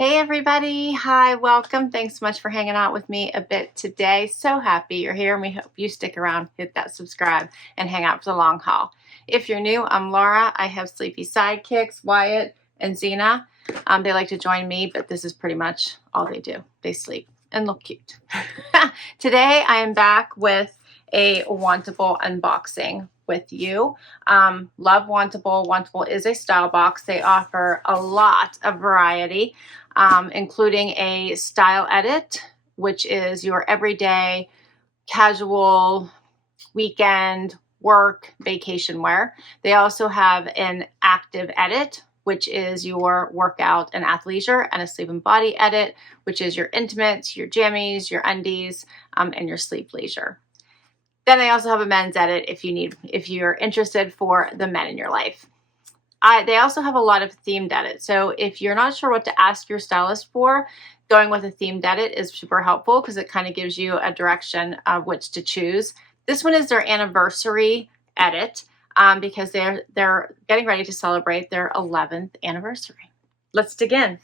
Hey everybody, hi, welcome. Thanks so much for hanging out with me a bit today. So happy you're here and we hope you stick around, hit that subscribe, and hang out for the long haul. If you're new, I'm Laura. I have sleepy sidekicks, Wyatt and Zena. They like to join me, but this is pretty much all they do. They sleep and look cute. Today I am back with a Wantable unboxing with you. Love Wantable. Wantable is a style box. They offer a lot of variety, including a style edit, which is your everyday, casual, weekend, work, vacation wear. They also have an active edit, which is your workout and athleisure, and a sleep and body edit, which is your intimates, your jammies, your undies, and your sleep leisure. Then they also have a men's edit if you're interested for the men in your life. They also have a lot of themed edits. So if you're not sure what to ask your stylist for, going with a themed edit is super helpful because it kind of gives you a direction of which to choose. This one is their anniversary edit because they're getting ready to celebrate their 11th anniversary. Let's dig in.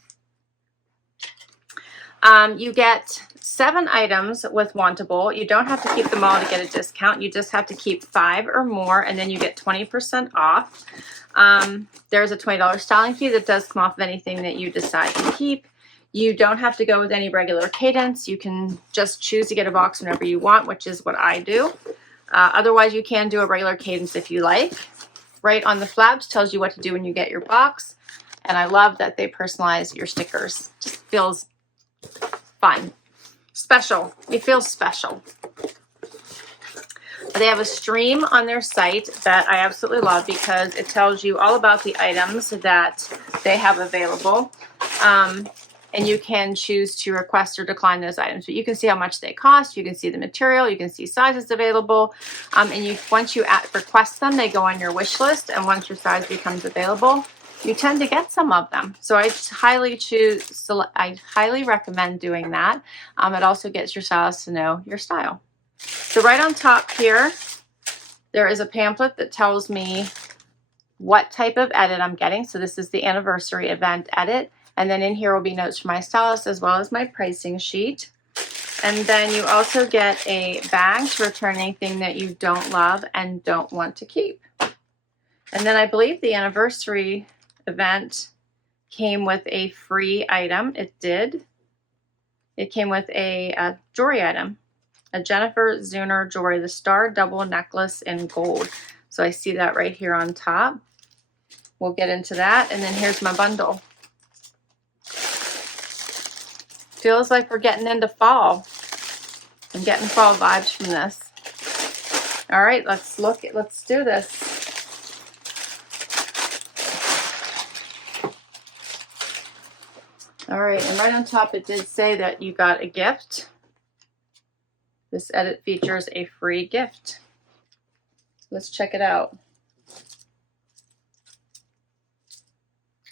You get 7 items with Wantable. You don't have to keep them all to get a discount. You just have to keep 5 or more, and then you get 20% off. There's a $20 styling fee that does come off of anything that you decide to keep. You don't have to go with any regular cadence. You can just choose to get a box whenever you want, which is what I do. Otherwise, you can do a regular cadence if you like. Right on the flaps tells you what to do when you get your box. And I love that they personalize your stickers. Just feels fun. Special. It feels special. They have a stream on their site that I absolutely love because it tells you all about the items that they have available. And you can choose to request or decline those items. But you can see how much they cost. You can see the material. You can see sizes available. And once you request them, they go on your wish list. And once your size becomes available, you tend to get some of them. So I highly recommend doing that. It also gets your stylist to know your style. So right on top here, there is a pamphlet that tells me what type of edit I'm getting. So this is the anniversary event edit. And then in here will be notes from my stylist as well as my pricing sheet. And then you also get a bag to return anything that you don't love and don't want to keep. And then I believe the anniversary event came with a free item. It did. It came with a jewelry item. A Jennifer Zeuner jewelry, the star double necklace in gold. So I see that right here on top. We'll get into that. And then here's my bundle. Feels like we're getting into fall. I'm getting fall vibes from this. All right, let's do this. All right, and right on top it did say that you got a gift. This edit features a free gift. Let's check it out.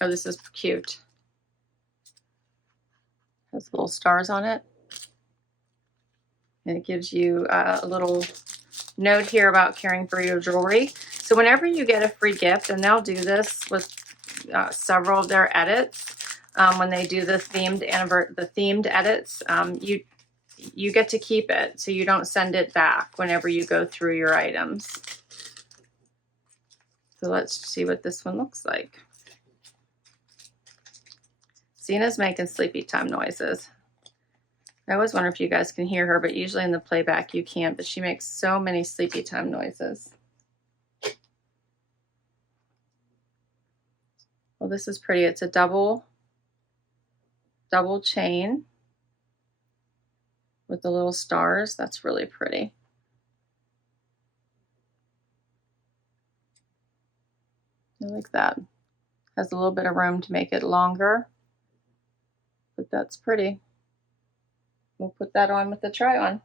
Oh, this is cute. Has little stars on it. And it gives you a little note here about caring for your jewelry. So whenever you get a free gift, and they'll do this with several of their edits, when they do the themed edits, you get to keep it, so you don't send it back whenever you go through your items. So let's see what this one looks like. Zena's making sleepy time noises. I always wonder if you guys can hear her, but usually in the playback you can't, but she makes so many sleepy time noises. Well, this is pretty. It's a double chain with the little stars. That's really pretty. I like that. Has a little bit of room to make it longer, but that's pretty. We'll put that on with the try on.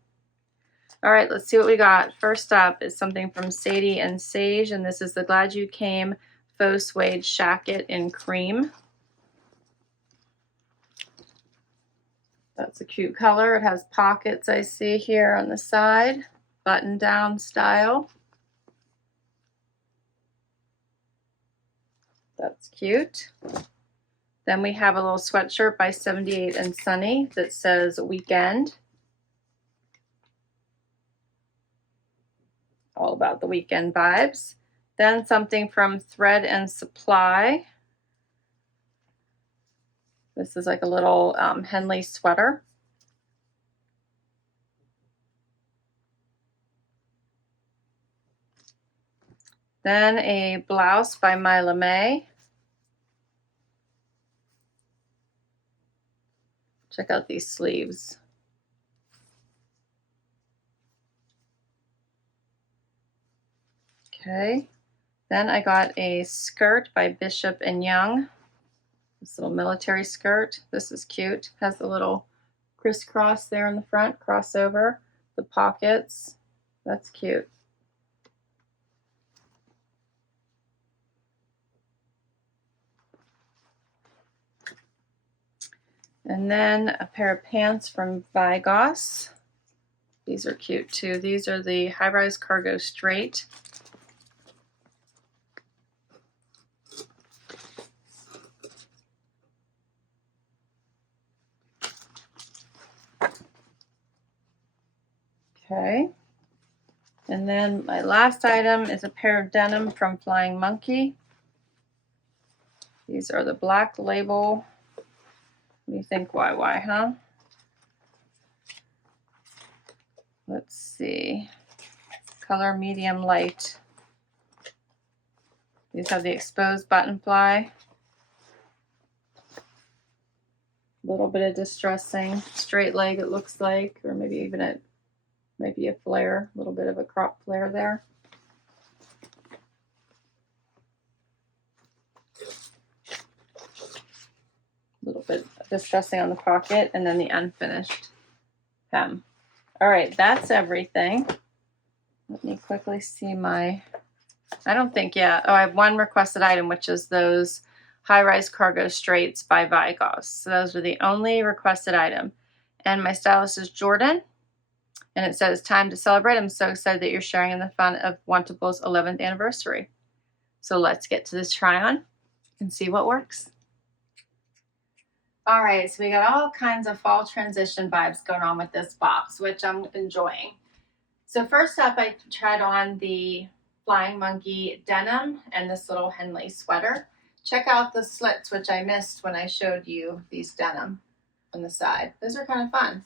All right, let's see what we got. First up is something from Sadie and Sage, and this is the Glad You Came Faux Suede Shacket in cream. That's a cute color. It has pockets I see here on the side, button down style. That's cute. Then we have a little sweatshirt by 78 and Sunny that says Weekend. All about the weekend vibes. Then something from Thread and Supply. This is like a little Henley sweater. Then a blouse by Mila. Check out these sleeves. Okay. Then I got a skirt by Bishop and Young. This little military skirt. This is cute. Has the little crisscross there in the front, crossover, the pockets. That's cute. And then a pair of pants from Vigoss. These are cute too. These are the high-rise cargo straight. Okay. And then my last item is a pair of denim from Flying Monkey. These are the black label. What do you think, YY, huh? Let's see. Color medium light. These have the exposed button fly. A little bit of distressing. Straight leg, it looks like, or maybe even a flare, a little bit of a crop flare there. A little bit distressing on the pocket, and then the unfinished hem. All right, that's everything. Let me quickly see my, I don't think, yeah. Oh, I have one requested item, which is those high-rise cargo straights by Vigoss. So those are the only requested item. And my stylist is Jordan. And it says, time to celebrate. I'm so excited that you're sharing in the fun of Wantable's 11th anniversary. So let's get to this try on and see what works. All right, so we got all kinds of fall transition vibes going on with this box, which I'm enjoying. So first up, I tried on the Flying Monkey denim and this little Henley sweater. Check out the slits, which I missed when I showed you these denim on the side. Those are kind of fun.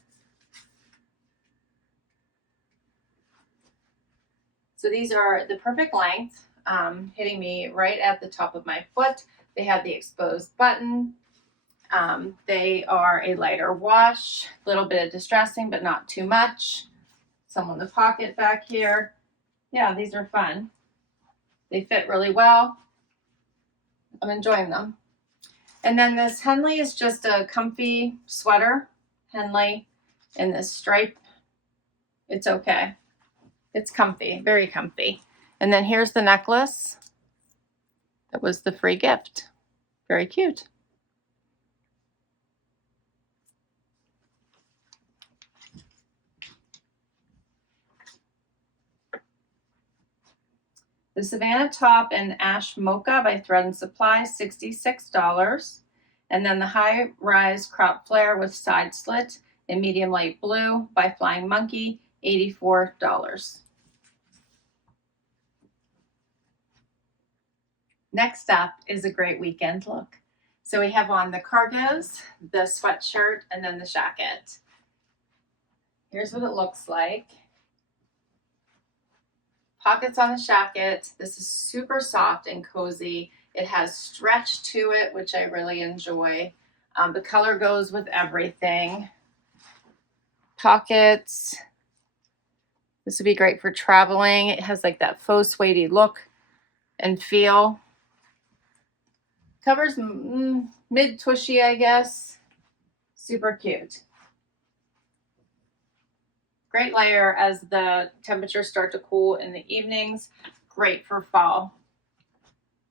So these are the perfect length, hitting me right at the top of my foot. They have the exposed button. They are a lighter wash, a little bit of distressing, but not too much. Some on the pocket back here. Yeah, these are fun. They fit really well. I'm enjoying them. And then this Henley is just a comfy sweater. Henley in this stripe. It's okay. It's comfy, very comfy. And then here's the necklace. It was the free gift. Very cute. The Savannah top in Ash Mocha by Thread and Supply, $66. And then the high rise crop flare with side slit in medium light blue by Flying Monkey, $84. Next up is a great weekend look. So we have on the cargos, the sweatshirt, and then the shacket. Here's what it looks like. Pockets on the shacket. This is super soft and cozy. It has stretch to it, which I really enjoy. The color goes with everything. Pockets. This would be great for traveling. It has like that faux suede look and feel. Covers mid tushy, I guess. Super cute. Great layer as the temperatures start to cool in the evenings. Great for fall.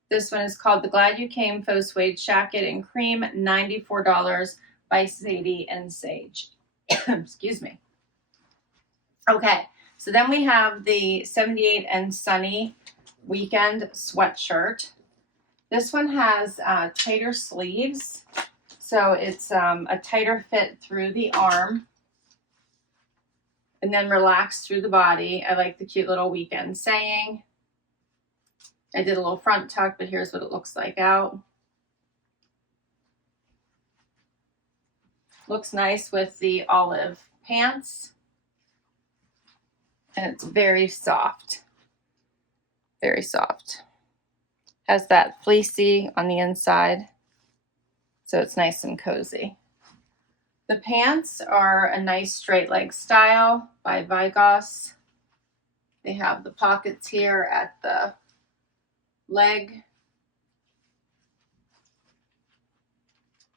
This one is called the Glad You Came Faux Suede Shacket in Cream, $94 by Sadie and Sage. Excuse me. Okay, so then we have the 78 and Sunny weekend sweatshirt. This one has tighter sleeves, so it's a tighter fit through the arm and then relaxed through the body. I like the cute little weekend saying. I did a little front tuck, but here's what it looks like out. Looks nice with the olive pants, and it's very soft, very soft. Has that fleecy on the inside, so it's nice and cozy. The pants are a nice straight leg style by Vigoss. They have the pockets here at the leg,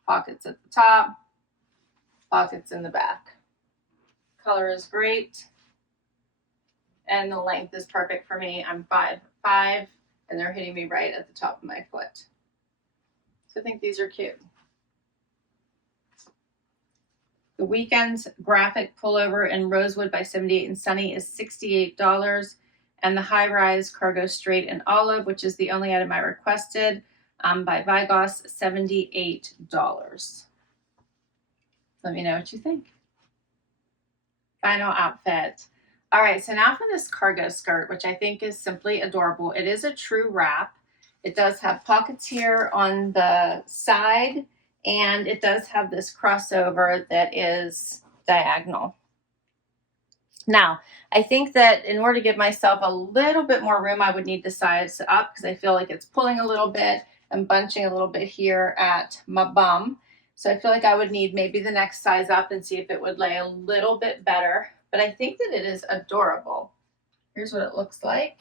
pockets at the top, pockets in the back. Color is great, and the length is perfect for me. I'm 5'5", and they're hitting me right at the top of my foot. So I think these are cute. The Weekend's graphic pullover in Rosewood by 78 and Sunny is $68, and the high-rise cargo straight in olive, which is the only item I requested, by Vigoss, $78. Let me know what you think. Final outfit. All right, so now for this cargo skirt, which I think is simply adorable. It is a true wrap. It does have pockets here on the side, and it does have this crossover that is diagonal. Now, I think that in order to give myself a little bit more room, I would need to size up because I feel like it's pulling a little bit and bunching a little bit here at my bum. So I feel like I would need maybe the next size up and see if it would lay a little bit better. But I think that it is adorable. Here's what it looks like.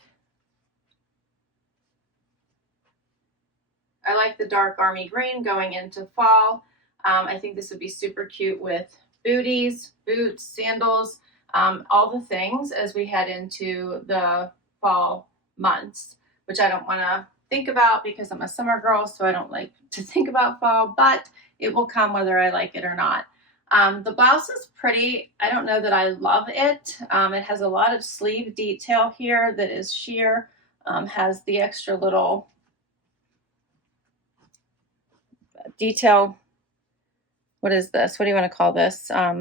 I like the dark army green going into fall. I think this would be super cute with booties, boots, sandals, all the things as we head into the fall months, which I don't want to think about because I'm a summer girl, so I don't like to think about fall, but it will come whether I like it or not. The blouse is pretty. I don't know that I love it. It has a lot of sleeve detail here that is sheer, has the extra little detail. What is this? What do you want to call this? I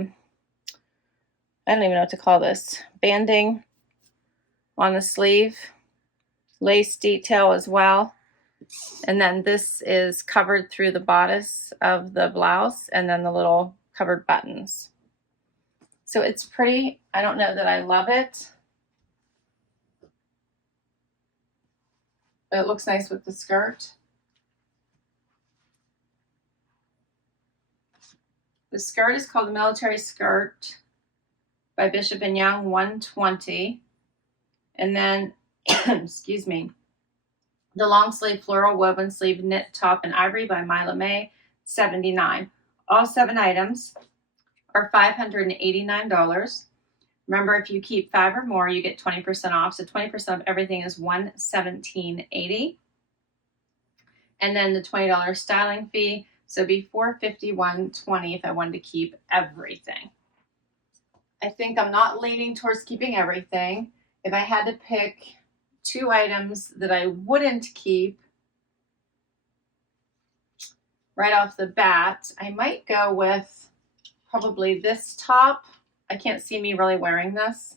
don't even know what to call this. Banding on the sleeve, lace detail as well. And then this is covered through the bodice of the blouse and then the little covered buttons. So it's pretty. I don't know that I love it, but it looks nice with the skirt. The skirt is called the Military Skirt by Bishop & Young, 120. And then, excuse me, the long sleeve floral woven sleeve knit top in ivory by Mila May, $79. All 7 items are $589. Remember, if you keep 5 or more, you get 20% off. So 20% of everything is $117.80. And then the $20 styling fee. So it'd be $451.20 if I wanted to keep everything. I think I'm not leaning towards keeping everything. If I had to pick 2 items that I wouldn't keep right off the bat, I might go with probably this top. I can't see me really wearing this.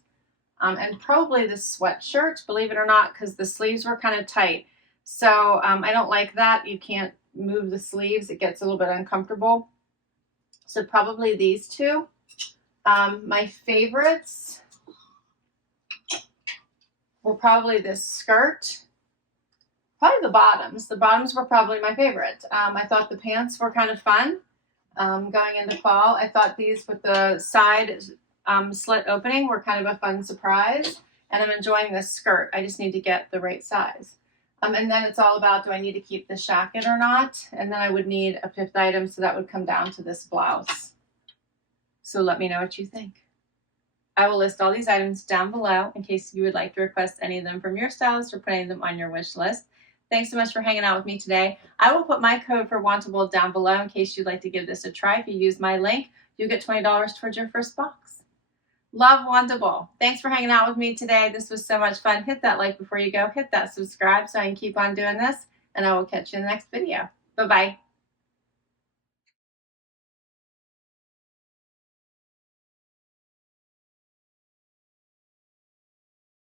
And probably this sweatshirt, believe it or not, because the sleeves were kind of tight. So I don't like that. You can't move the sleeves. It gets a little bit uncomfortable. So probably these 2. My favorites were probably this skirt. Probably the bottoms. The bottoms were probably my favorite. I thought the pants were kind of fun going into fall. I thought these with the side slit opening were kind of a fun surprise. And I'm enjoying this skirt. I just need to get the right size. And then it's all about, do I need to keep the shacket or not? And then I would need a 5th item, so that would come down to this blouse. So let me know what you think. I will list all these items down below in case you would like to request any of them from your stylist or putting them on your wish list. Thanks so much for hanging out with me today. I will put my code for Wantable down below in case you'd like to give this a try. If you use my link, you get $20 towards your first box. Love Wantable. Thanks for hanging out with me today. This was so much fun. Hit that like before you go. Hit that subscribe so I can keep on doing this. and I will catch you in the next video. Bye-bye.